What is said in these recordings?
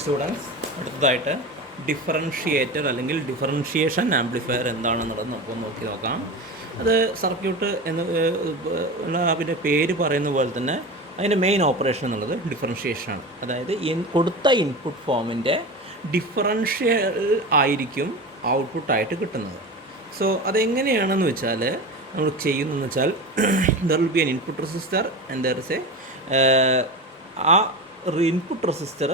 Students, അടുത്തതായിട്ട് differentiator അല്ലെങ്കിൽ differentiation amplifier എന്താണെന്നുള്ളത് നമുക്ക് നോക്കാം. അത് സർക്യൂട്ട് എന്ന് അതിൻ്റെ പേര് പറയുന്ന പോലെ തന്നെ അതിൻ്റെ മെയിൻ ഓപ്പറേഷൻ എന്നുള്ളത് ഡിഫറൻഷിയേഷനാണ്. അതായത് കൊടുത്ത ഇൻപുട്ട് ഫോമിൻ്റെ ഡിഫറൻഷ്യൽ ആയിരിക്കും ഔട്ട്പുട്ടായിട്ട് കിട്ടുന്നത്. സോ അതെങ്ങനെയാണെന്ന് വെച്ചാൽ നമ്മൾ ചെയ്യുന്നതെന്ന് വെച്ചാൽ there will be N input resistor and there is ആ ഇൻപുട്ട് റെസിസ്റ്റർ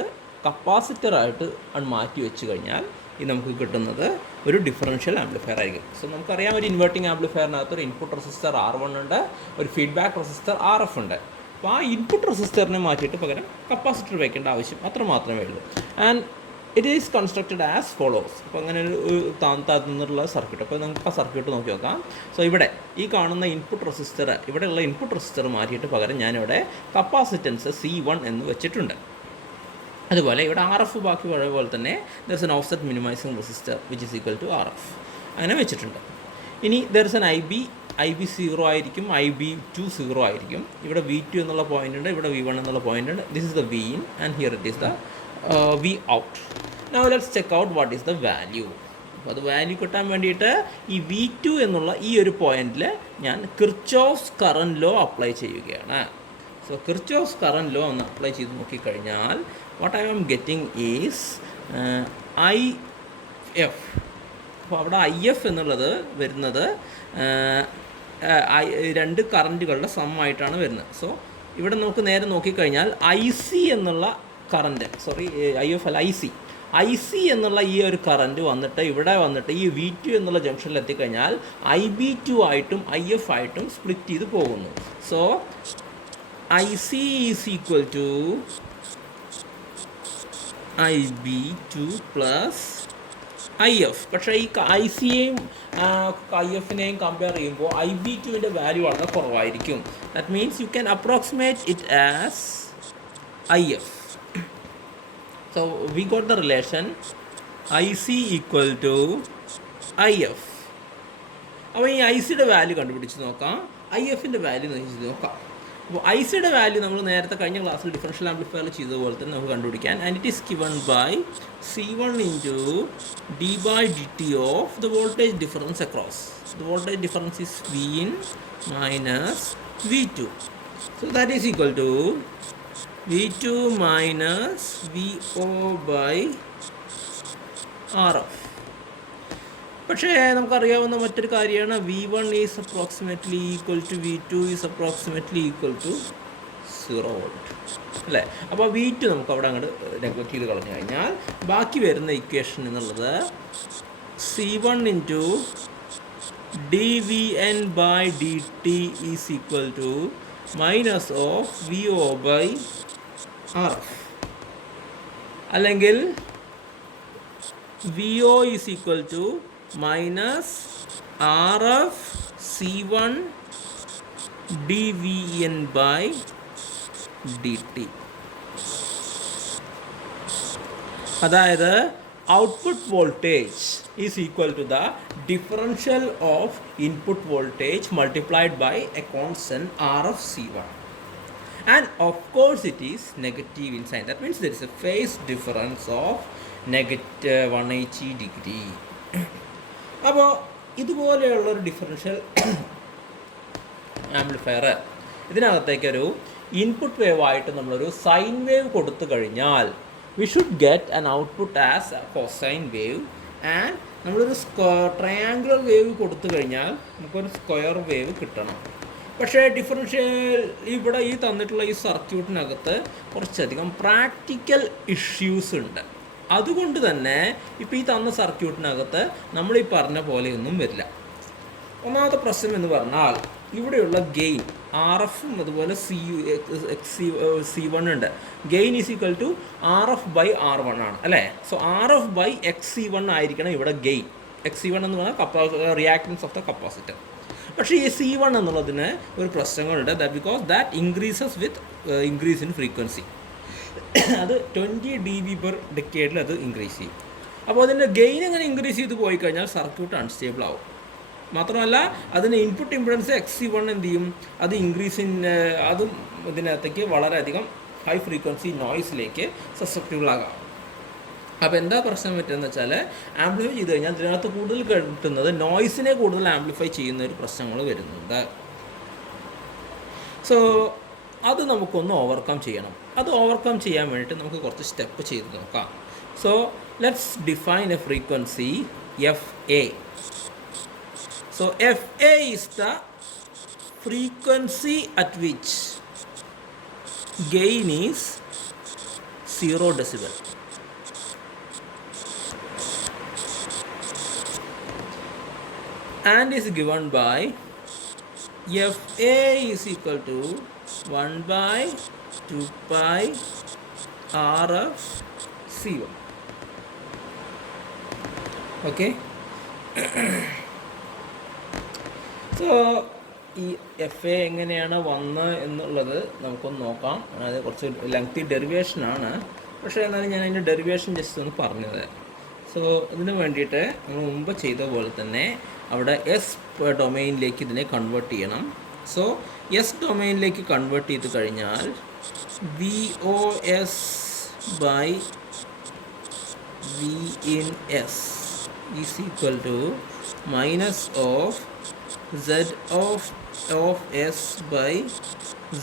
കപ്പാസിറ്ററായിട്ട് മാറ്റി വെച്ച് കഴിഞ്ഞാൽ ഇത് നമുക്ക് കിട്ടുന്നത് ഒരു ഡിഫറൻഷ്യൽ ആംപ്ലിഫയർ ആയിരിക്കും. സോ നമുക്കറിയാം, ഒരു ഇൻവെർട്ടിംഗ് ആംപ്ലിഫയറിനകത്ത് ഒരു ഇൻപുട്ട് റെസിസ്റ്റർ R1 ഉണ്ട്, ഒരു ഫീഡ്ബാക്ക് റെസിസ്റ്റർ RF ഉണ്ട്. അപ്പോൾ ആ ഇൻപുട്ട് റെസിസ്റ്ററിനെ മാറ്റിയിട്ട് പകരം കപ്പാസിറ്റർ വയ്ക്കേണ്ട ആവശ്യം അത്ര മാത്രമേ ഉള്ളൂ. And it is constructed as follows. അപ്പോൾ അങ്ങനെ ഒരു താന്നിട്ടുള്ള സർക്യൂട്ട്. അപ്പോൾ നമുക്ക് ആ സർക്യൂട്ട് നോക്കി നോക്കാം. സോ ഇവിടെ ഈ കാണുന്ന ഇൻപുട്ട് റെസിസ്റ്റർ, ഇവിടെയുള്ള ഇൻപുട്ട് റെസിസ്റ്റർ മാറ്റിയിട്ട് പകരം ഞാനിവിടെ കപ്പാസിറ്റൻസ് C1 എന്ന് വെച്ചിട്ടുണ്ട്. അതുപോലെ ഇവിടെ RF ബാക്കി പോലെ തന്നെ there is an offset minimising resistor which is equal to RF അങ്ങനെ വെച്ചിട്ടുണ്ട്. ഇനി ദർ ഇസ് എൻ IB 0 ആയിരിക്കും, IB2 0 ആയിരിക്കും. ഇവിടെ V2 എന്നുള്ള പോയിൻ്റ് ഉണ്ട്, ഇവിടെ V1 എന്നുള്ള പോയിൻ്റ് ഉണ്ട്. This is the V in and here it is the V out. Now let's check out what is the value. അപ്പോൾ അത് വാല്യൂ കിട്ടാൻ വേണ്ടിയിട്ട് ഈ V2 എന്നുള്ള ഈ ഒരു പോയിന്റിൽ ഞാൻ കിർച്ചോഫ്സ് കറൻറ്റ് ലോ അപ്ലൈ ചെയ്യുകയാണ്. സോ കിർച്ചോഫ്സ് കറൻറ്റ് ലോ ഒന്ന് അപ്ലൈ ചെയ്ത് നോക്കിക്കഴിഞ്ഞാൽ what I am getting is IF. അപ്പോൾ അവിടെ IF എന്നുള്ളത് വരുന്നത് രണ്ട് കറൻറ്റുകളുടെ സമ്മായിട്ടാണ് വരുന്നത്. സോ ഇവിടെ നമുക്ക് നേരെ നോക്കിക്കഴിഞ്ഞാൽ IC എന്നുള്ള കറൻറ്റ്, IF അല്ല IC എന്നുള്ള ഈ ഒരു കറൻറ്റ് വന്നിട്ട് ഇവിടെ വന്നിട്ട് ഈ V2 എന്നുള്ള ജംഗ്ഷനിൽ എത്തിക്കഴിഞ്ഞാൽ IB2 ആയിട്ടും IF ആയിട്ടും സ്പ്ലിറ്റ് ചെയ്ത് പോകുന്നു. So IC is equal to IB2 plus IF. പക്ഷേ ഈ ICയെയും IFനെയും കമ്പയർ ചെയ്യുമ്പോൾ IB2വിൻ്റെ വാല്യൂ വളരെ കുറവായിരിക്കും. That means you can approximate it as IF. So we got the relation IC equal to IF. അപ്പോൾ ഈ ICയുടെ വാല്യൂ കണ്ടുപിടിച്ച് നോക്കാം, IFൻ്റെ വാല്യൂ നോക്കാം. അപ്പോൾ ICയുടെ വാല്യൂ നമ്മൾ നേരത്തെ കഴിഞ്ഞ ക്ലാസ്സിൽ ഡിഫറൻഷ്യൽ ആംപ്ലിഫയർ ചെയ്തതുപോലെ തന്നെ നമുക്ക് കണ്ടുപിടിക്കാൻ. And it is given by C1 into d/dt of the voltage difference across. The voltage difference is Vin minus V2. So that is equal to V2 minus VO by RF. പക്ഷേ നമുക്കറിയാവുന്ന മറ്റൊരു കാര്യമാണ് V1 is approximately equal to V2 is approximately equal to 0 volt അല്ലേ. അപ്പോൾ V2 നമുക്ക് അവിടെ അങ്ങോട്ട് neglect ചെയ്ത് കളഞ്ഞു കഴിഞ്ഞാൽ ബാക്കി വരുന്ന ഇക്വേഷൻ എന്നുള്ളത് C1 ഇൻറ്റു dVn by dt is equal to minus of VO by RF, അല്ലെങ്കിൽ VO is equal to minus RF C1 dVn by dt. അതായത് output voltage is equal to the differential of input voltage multiplied by a constant RF C1, and of course it is negative in sign. That means there is a phase difference of negative 180 degree. അപ്പോൾ ഇതുപോലെയുള്ളൊരു differential amplifier ഇതിനകത്തേക്കൊരു input wave ആയിട്ട് നമ്മളൊരു sine wave കൊടുത്തു കഴിഞ്ഞാൽ we should get an output as a cosine wave, and നമ്മളൊരു triangular wave കൊടുത്തു കഴിഞ്ഞാൽ നമുക്കൊരു square wave കിട്ടണം. പക്ഷേ ഡിഫറൻഷ്യൽ ഇവിടെ ഈ തന്നിട്ടുള്ള ഈ സർക്യൂട്ടിനകത്ത് കുറച്ചധികം പ്രാക്ടിക്കൽ ഇഷ്യൂസ് ഉണ്ട്. അതുകൊണ്ട് തന്നെ ഇപ്പോൾ ഈ തന്ന സർക്യൂട്ടിനകത്ത് നമ്മൾ ഈ പറഞ്ഞ പോലെയൊന്നും വരില്ല. ഒന്നാമത്തെ പ്രശ്നം എന്ന് പറഞ്ഞാൽ ഇവിടെയുള്ള ഗെയിൻ RFും അതുപോലെ C1 ഉണ്ട്. Gain is equal to RF by R1 ആണ് അല്ലേ. സോ RF ബൈ XC1 ആയിരിക്കണം ഇവിടെ ഗെയിൻ. XC1 എന്ന് പറഞ്ഞാൽ റിയാക്ടൻസ് ഓഫ് ദ കപ്പാസിറ്റർ. പക്ഷേ ഈ C1 എന്നുള്ളതിന് ഒരു പ്രശ്നങ്ങളുണ്ട്. That because that increases with increase in frequency. അത് 20 dB/decade അത് ഇൻക്രീസ് ചെയ്യും. അപ്പോൾ അതിൻ്റെ ഗെയിൻ എങ്ങനെ ഇൻക്രീസ് ചെയ്ത് പോയി കഴിഞ്ഞാൽ സർക്യൂട്ട് അൺസ്റ്റേബിൾ ആവും. മാത്രമല്ല അതിന് ഇൻപുട്ട് ഇമ്പിഡൻസ് XC1 എന്ത് ചെയ്യും, അത് ഇൻക്രീസ് അതും ഇതിനകത്തേക്ക് വളരെയധികം ഹൈ ഫ്രീക്വൻസി നോയ്സിലേക്ക് സസെപ്റ്റബിൾ ആകാം. അപ്പോൾ എന്താ പ്രശ്നം പറ്റുമെന്ന് വെച്ചാൽ ആംപ്ലിഫൈ ചെയ്ത് കഴിഞ്ഞാൽ ഇതിനകത്ത് കൂടുതൽ കിട്ടുന്നത് നോയ്സിനെ കൂടുതൽ ആംപ്ലിഫൈ ചെയ്യുന്ന ഒരു പ്രശ്നങ്ങൾ വരുന്നുണ്ട്. സോ അത് നമുക്കൊന്ന് ഓവർകം ചെയ്യണം. അത് ഓവർകം ചെയ്യാൻ വേണ്ടിയിട്ട് നമുക്ക് കുറച്ച് സ്റ്റെപ്പ് ചെയ്ത് നോക്കാം. So let's define A frequency FA. So FA is the frequency at which gain is 0 decibel. And is given by FA is equal to 1 by 2 pi RF C1. Okay. So ഈ FA എങ്ങനെയാണ് വന്നത് എന്നുള്ളത് നമുക്കൊന്ന് നോക്കാം. അത് കുറച്ച് lengthy ഡെറിവേഷനാണ്, പക്ഷേ എന്നാലും ഞാൻ അതിൻ്റെ ഡെറിവേഷൻ ജസ്റ്റ് ഒന്ന് പറഞ്ഞത്. സോ ഇതിന് വേണ്ടിയിട്ട് നമ്മൾ മുമ്പ് ചെയ്ത പോലെ തന്നെ അവിടെ എസ് ഡൊമൈനിലേക്ക് ഇതിനെ കൺവേർട്ട് ചെയ്യണം. സോ എസ് ഡൊമൈനിലേക്ക് കൺവേർട്ട് ചെയ്ത് കഴിഞ്ഞാൽ VOS by V in S is equal to minus of Z of S by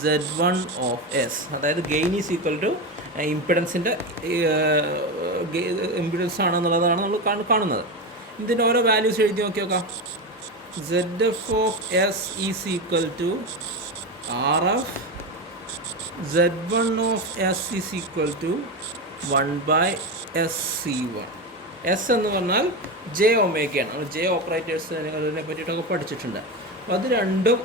Z1 of S. അതായത് ഗെയിൻ ഈസ് ഈക്വൽ ടു ഇമ്പിഡൻസിൻ്റെ ഇമ്പിഡൻസ് ആണെന്നുള്ളതാണ് നമ്മൾ കാണുന്നത്. ഇതിൻ്റെ ഓരോ വാല്യൂസ് എഴുതി നോക്കി നോക്കാം. ZF of S is equal to RF, Z1 of S is equal to 1 by SC1. S എന്ന് പറഞ്ഞാൽ J ഒമേഗയാണ്. നമ്മൾ J ഓപ്പറേറ്റേഴ്സ് അതിനെ പറ്റിയിട്ടൊക്കെ പഠിച്ചിട്ടുണ്ട്. അപ്പോൾ അത് രണ്ടും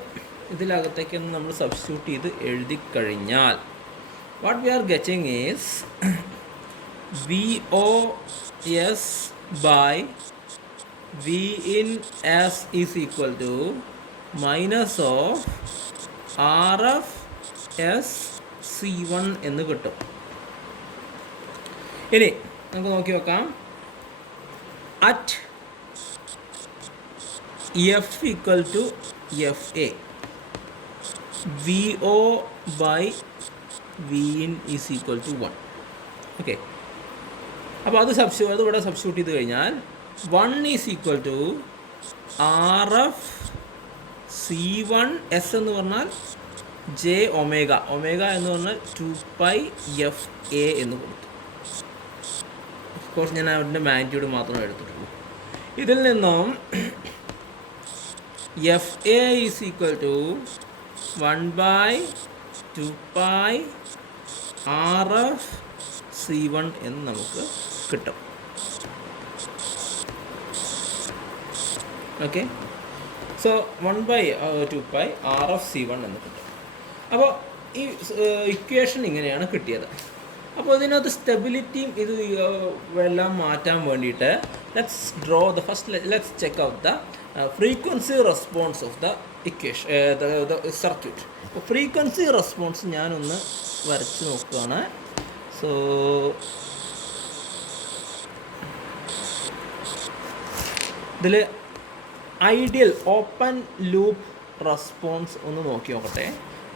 ഇതിനകത്തേക്ക് നമ്മൾ സബ്സ്റ്റിറ്റ്യൂട്ട് ചെയ്ത് എഴുതി കഴിഞ്ഞാൽ what we are getting is VOS by V in S is equal to minus of RF S C1 എന്ന് കിട്ടും. ഇനി നമുക്ക് നോക്കി നോക്കാം. At F equal to FA, VO by V in is equal to 1. Okay, അപ്പോൾ അത് ഇവിടെ substitute ചെയ്ത് കഴിഞ്ഞാൽ 1 is equal to RF C1 S എന്ന് പറഞ്ഞാൽ J ഒമേഗ എന്ന് പറഞ്ഞാൽ 2 pi FA എന്ന് കൊടുത്തു. ഓഫ്കോഴ്സ് ഞാൻ അവരുടെ മാഗ്നിറ്റ്യൂഡ് മാത്രമേ എടുത്തിട്ടുള്ളൂ. ഇതിൽ നിന്നും FA is equal to 1 by 2 pi RF C1 എന്ന് നമുക്ക് കിട്ടും. Okay, so 1 by 2 pi RF C1 എന്ന് കിട്ടും. അപ്പോൾ ഈ ഇക്വേഷൻ ഇങ്ങനെയാണ് കിട്ടിയത്. അപ്പോൾ ഇതിനകത്ത് സ്റ്റെബിലിറ്റിയും ഇത് എല്ലാം മാറ്റാൻ വേണ്ടിയിട്ട് let's check out the frequency response of the equation the circuit. അപ്പോൾ ഫ്രീക്വൻസി റെസ്പോൺസ് ഞാനൊന്ന് വരച്ച് നോക്കുകയാണ്. സോ ഇതിൽ ഐഡിയൽ ഓപ്പൺ ലൂപ്പ് റെസ്പോൺസ് ഒന്ന് നോക്കി നോക്കട്ടെ.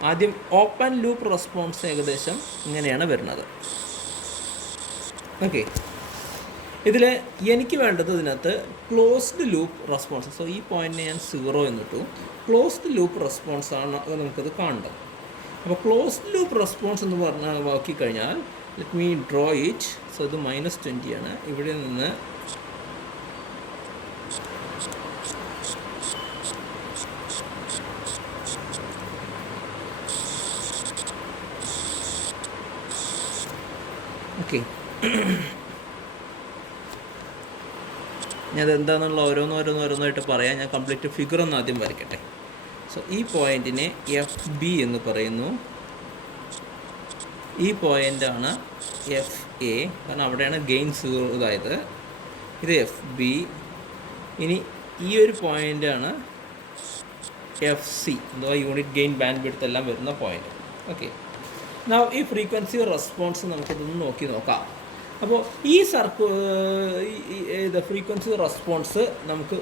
ആദ്യം ഓപ്പൺ ലൂപ്പ് റെസ്പോൺസ് ഏകദേശം ഇങ്ങനെയാണ് വരുന്നത്. ഓക്കെ, ഇതിൽ എനിക്ക് വേണ്ടത് ഇതിനകത്ത് ക്ലോസ്ഡ് ലൂപ്പ് റെസ്പോൺസ്. സോ ഈ പോയിന്റിനെ ഞാൻ 0 എന്നിട്ടു. ക്ലോസ്ഡ് ലൂപ്പ് റെസ്പോൺസ് ആണ് നമുക്കത് കാണേണ്ടത്. അപ്പോൾ ക്ലോസ്ഡ് ലൂപ്പ് റെസ്പോൺസ് എന്ന് പറഞ്ഞാൽ നോക്കിക്കഴിഞ്ഞാൽ let me draw it. So ഇത് -20 ആണ്. ഇവിടെ നിന്ന് ഓക്കെ, ഞാനത് എന്താണെന്നുള്ള ഓരോന്നോരോന്നായിട്ട് പറയാം. ഞാൻ കംപ്ലീറ്റ് ഫിഗർ ഒന്ന് ആദ്യം വരയ്ക്കട്ടെ. സോ ഈ പോയിൻറ്റിനെ FB എന്ന് പറയുന്നു. ഈ പോയിൻ്റാണ് FA, കാരണം അവിടെയാണ് ഗെയിൻ 0 ഇതായത്. ഇത് FB. ഇനി ഈ ഒരു പോയിൻ്റാണ് FC, അഥവാ യൂണിറ്റ് ഗെയിൻ ബാൻഡ് വിഡ്ത്ത് എല്ലാം വരുന്ന പോയിൻ്റ്. ഓക്കെ, ഈ ഫ്രീക്വൻസി റെസ്പോൺസ് നമുക്കിതൊന്ന് നോക്കാം. അപ്പോൾ ഈ ഫ്രീക്വൻസി റെസ്പോൺസ് നമുക്ക്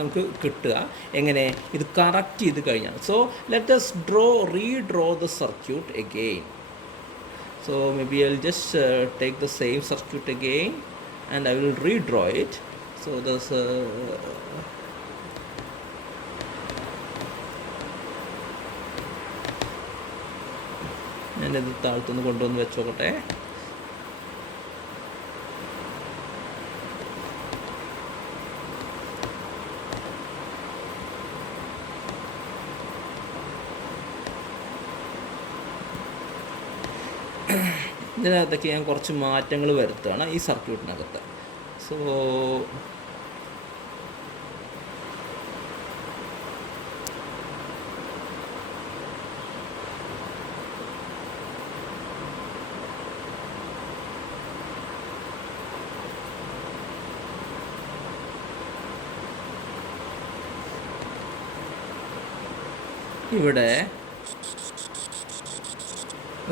നമുക്ക് കിട്ടുക എങ്ങനെ, ഇത് കറക്റ്റ് ചെയ്ത് കഴിഞ്ഞാൽ. So let us redraw the circuit again. So maybe I'll just take the same circuit again and I will redraw it. So there's ഞാനിത് താഴ്ത്തുനിന്ന് കൊണ്ടുവന്ന് വെച്ചോക്കട്ടെ. ഇതിനകത്തൊക്കെ ഞാൻ കുറച്ച് മാറ്റങ്ങൾ വരുത്തുകയാണ് ഈ സർക്യൂട്ടിനകത്ത്. സോ ഇവിടെ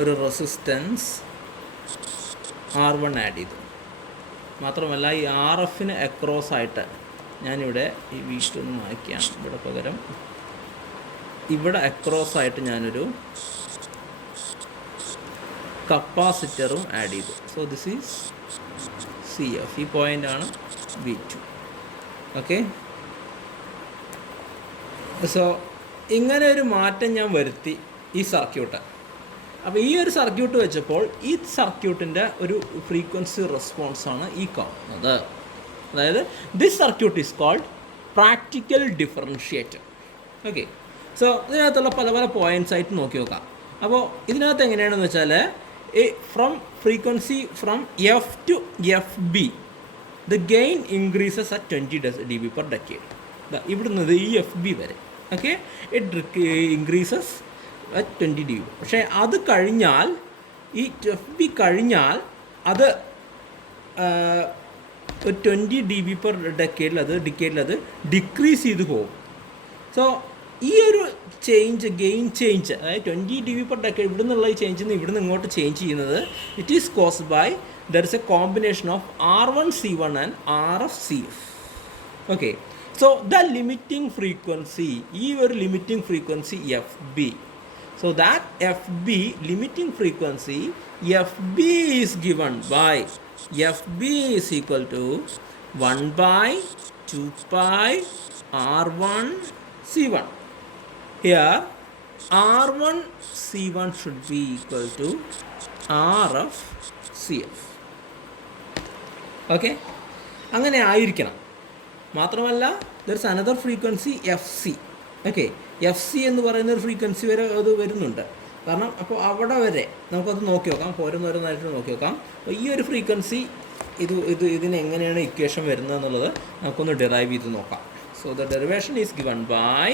ഒരു റെസിസ്റ്റൻസ് R1 ആഡ് ചെയ്തു. മാത്രമല്ല ഈ RFന് അക്രോസ് ആയിട്ട് ഞാനിവിടെ ഈ വീട്ടൊന്ന് മായ്ക്കാം. ഇവിടെ പകരം ഇവിടെ അക്രോസ് ആയിട്ട് ഞാനൊരു കപ്പാസിറ്ററും ആഡ് ചെയ്തു. So this is CF. ഈ പോയിൻ്റാണ് V2. ഓക്കെ. സോ ഇങ്ങനെ ഒരു മാറ്റം ഞാൻ വരുത്തി ഈ സർക്യൂട്ട്. അപ്പോൾ ഈ ഒരു സർക്യൂട്ട് വെച്ചപ്പോൾ ഈ സർക്യൂട്ടിൻ്റെ ഒരു ഫ്രീക്വൻസി റെസ്പോൺസാണ് ഈ കാണുന്നത്. അതായത് this circuit is called practical differentiator. Okay. So ഇതിനകത്തുള്ള പല പല പോയിൻറ്റ്സ് ആയിട്ട് നോക്കി നോക്കാം. അപ്പോൾ ഇതിനകത്ത് എങ്ങനെയാണെന്ന് വെച്ചാൽ from frequency from F to FB the gain increases at 20 dB per decade. ഇവിടുന്ന് ഈ FB വരെ. Okay. It increases at 20 dB. പക്ഷേ അത് കഴിഞ്ഞാൽ ഈ FB കഴിഞ്ഞാൽ അത് 20 dB per decade അത് ഡിക്രീസ് ചെയ്ത് പോകും. സോ ഈ ഒരു ചേഞ്ച് ഗെയിൻ ചേഞ്ച്, അതായത് 20 dB per decade ഇവിടെ നിന്നുള്ള ഈ ചേഞ്ചിൽ നിന്ന് ഇവിടെ നിന്ന് ഇങ്ങോട്ട് ചേഞ്ച് ചെയ്യുന്നത് it is caused by there is a combination of R1C1 and RFCF. Okay. So the limiting frequency, ഈ ഒരു limiting frequency FB. So that FB limiting frequency FB is given by FB is equal to 1 by 2 pi R1C1. Here R1C1 should be equal to RFCF. Okay. അങ്ങനെ ആയിരിക്കണം. മാത്രമല്ല there is another frequency FC. Okay. FC എന്ന് പറയുന്ന ഒരു frequency വരെ അത് വരുന്നുണ്ട്. കാരണം അപ്പോൾ അവിടെ വരെ നമുക്കത് നോക്കി നോക്കാം. ഓരോന്നോരോന്നായിട്ട് നോക്കി നോക്കാം. അപ്പോൾ ഈ ഒരു ഫ്രീക്വൻസി ഇതിന് എങ്ങനെയാണ് ഇക്വേഷൻ വരുന്നത് എന്നുള്ളത് നമുക്കൊന്ന് ഡിറൈവ് ചെയ്ത് നോക്കാം. So the derivation is given by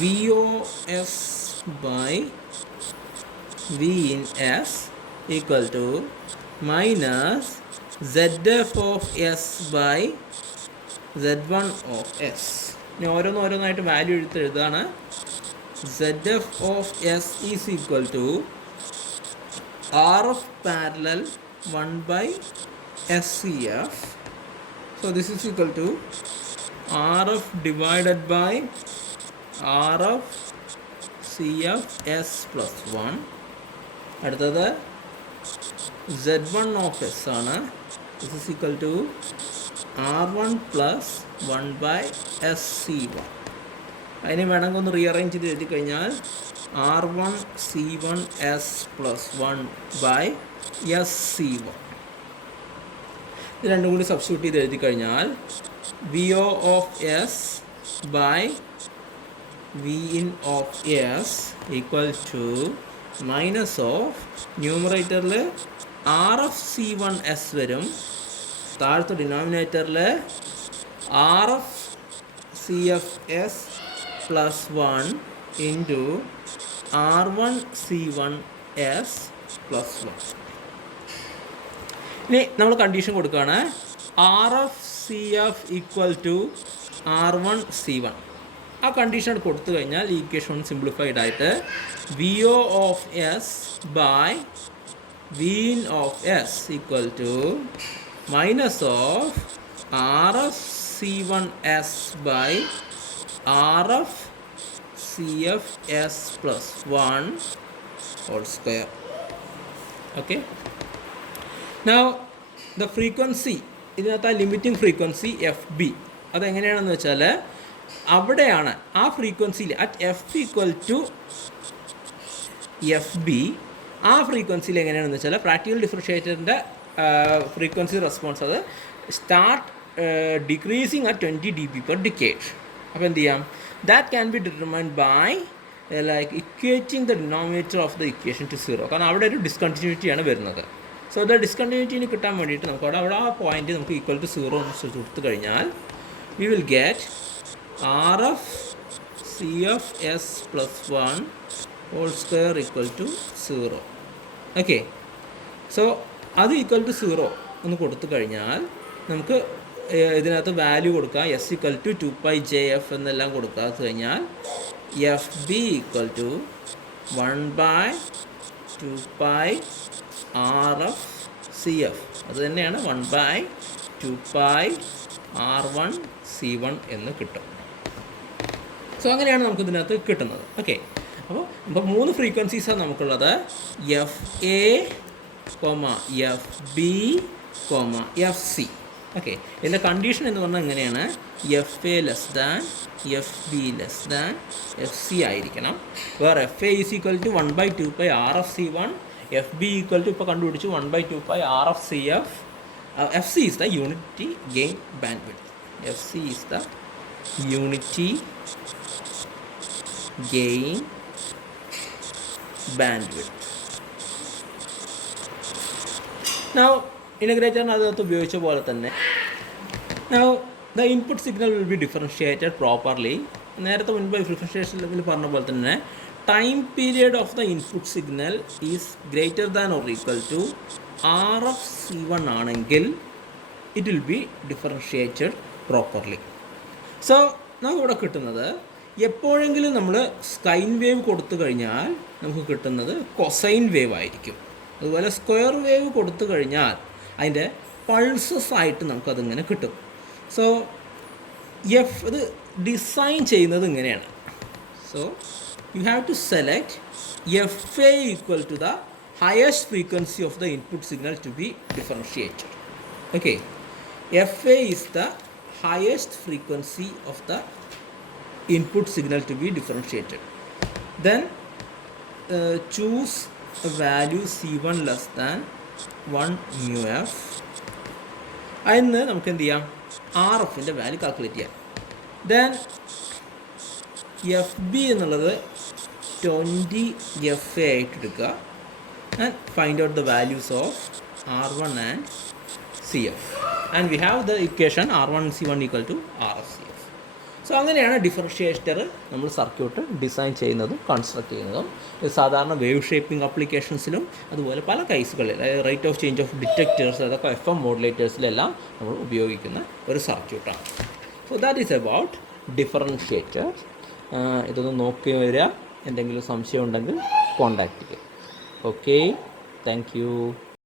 VOS by V in S equal to minus ZF of S by Z1 of S. ഇനി ഓരോന്നായിട്ട് value എഴുതാണ്. ZF of S is equal to RF parallel 1 by SCF. So this is equal to RF divided by RF CF S plus 1. അടുത്തത് Z1 of S ആണ്. This is equal to R1 plus 1 by SC1. അതിനെ വേണമെങ്കിൽ ഒന്ന് rearrange ചെയ്ത് എഴുതി കഴിഞ്ഞാൽ R1 C1 S plus 1 by SC1. ഇത് രണ്ടും കൂടി സബ്സ്റ്റിറ്റ്യൂട്ട് ചെയ്ത് എഴുതി കഴിഞ്ഞാൽ VO of S by Vin of S equal to minus of ന്യൂമറേറ്ററിൽ RFC1S വരും, താഴത്തെ ഡിനോമിനേറ്ററിൽ RFCFS plus 1 into R1C1S plus 1. ഇനി നമ്മൾ കണ്ടീഷൻ കൊടുക്കുകയാണ് RFCF ഈക്വൽ ടു R1C1. ആ കണ്ടീഷൻ കൊടുത്തു കഴിഞ്ഞാൽ ഈ ഇക്വേഷൻ സിംപ്ലിഫൈഡ് ആയിട്ട് VO of S by Vin of S equal to minus of RFC1S by RFCFS plus 1 whole square. Okay. Now the frequency, ഇതിനകത്ത് limiting frequency F B അതെങ്ങനെയാണെന്ന് വെച്ചാൽ അവിടെയാണ് ആ ഫ്രീക്വൻസിയിൽ at F equal to F B ആ ഫ്രീക്വൻസിയിൽ എങ്ങനെയാണെന്ന് വെച്ചാൽ പ്രാക്ടിക്കൽ ഡിഫറൻഷ്യേറ്ററിൻ്റെ ഫ്രീക്വൻസി റെസ്പോൺസ് അത് start decreasing at 20 dB per decade. അപ്പോൾ എന്ത് ചെയ്യാം, that can be determined by like equating the denominator of the equation to 0. കാരണം അവിടെ ഒരു ഡിസ്കണ്ടിന്യൂറ്റിയാണ് വരുന്നത്. സോ ദ ഡിസ്കണ്ടിന്യൂറ്റിന് കിട്ടാൻ വേണ്ടിയിട്ട് നമുക്ക് അവിടെ ആ പോയിന്റ് നമുക്ക് ഈക്വൽ ടു 0 എന്ന് കൊടുത്തു കഴിഞ്ഞാൽ we will get R F C F S plus 1 whole square equal to 0. Okay. So അത് ഈക്വൽ ടു 0 എന്ന് കൊടുത്തു കഴിഞ്ഞാൽ നമുക്ക് ഇതിനകത്ത് വാല്യൂ കൊടുക്കുക. എസ് ഈക്വൽ ടു 2πjf എന്നെല്ലാം കൊടുക്കുക കഴിഞ്ഞാൽ F B equal to 1/2πRF CF. അത് തന്നെയാണ് 1/2πR1C1 എന്ന് കിട്ടും. സോ അങ്ങനെയാണ് നമുക്ക് ഇതിനകത്ത് കിട്ടുന്നത്. ഓക്കെ. അപ്പോൾ 3 ഫ്രീക്വൻസീസാണ് നമുക്കുള്ളത്. F A, F B, F C. Okay. ഇതിൻ്റെ കണ്ടീഷൻ എന്ന് പറഞ്ഞാൽ എങ്ങനെയാണ്, F A less than F B less than F C ആയിരിക്കണം. വേറെ F A is equal to 1/2πRF_C1, F B equal to ഇപ്പോൾ കണ്ടുപിടിച്ചു 1/2πRF_CF. F C is the unity gain bandwidth. F C is the unity gain bandwidth. Now ഇൻ്റഗ്രേറ്ററിന് അതിനകത്ത് ഉപയോഗിച്ച പോലെ തന്നെ now the input signal will be differentiated properly. നേരത്തെ മുൻപ് differentiation ലെവലിൽ പറഞ്ഞ പോലെ തന്നെ time period of the input signal is greater than or equal to RF_C1 ആണെങ്കിൽ it will be differentiated properly. So നമുക്ക് ഇവിടെ കിട്ടുന്നത് എപ്പോഴെങ്കിലും നമ്മൾ സൈൻ വേവ് കൊടുത്തു കഴിഞ്ഞാൽ നമുക്ക് കിട്ടുന്നത് കൊസൈൻ വേവ് ആയിരിക്കും. അതുപോലെ സ്ക്വയർ വേവ് കൊടുത്തു കഴിഞ്ഞാൽ അതിൻ്റെ പൾസസ് ആയിട്ട് നമുക്കതിങ്ങനെ കിട്ടും. സോ ഇത് ഡിസൈൻ ചെയ്യുന്നത് ഇങ്ങനെയാണ്. So you have to select F A equal to the highest frequency of the input signal to be differentiated. Okay. F A is the highest frequency of the input signal to be differentiated. Then choose a value C1 less than 1 μf. അതിന് നമുക്ക് എന്ത് ചെയ്യാം, R എഫിൻ്റെ value calculate ചെയ്യാം. Then F B എന്നുള്ളത് 20 FA ആയിട്ട് എടുക്കുക. And find out the values of R1 and CF. And we have the equation R1C1 equal to RF_CF. So അങ്ങനെയാണ് ഡിഫറൻഷ്യേറ്റർ നമ്മൾ സർക്യൂട്ട് ഡിസൈൻ ചെയ്യുന്നതും കൺസ്ട്രക്ട് ചെയ്യുന്നതും. ഇത് സാധാരണ വേവ് ഷേപ്പിംഗ് ആപ്ലിക്കേഷൻസിലും അതുപോലെ പല കേസുകളിൽ rate of change of detectors അതൊക്കെ FM മോഡുലേറ്റേഴ്സിലെല്ലാം നമ്മൾ ഉപയോഗിക്കുന്ന ഒരു സർക്യൂട്ടാണ്. So that is about differentiator. ഇതൊന്ന് നോക്കി വരിക. എന്തെങ്കിലും സംശയം ഉണ്ടെങ്കിൽ കോൺടാക്റ്റ് ചെയ്യുക. Okay, thank you.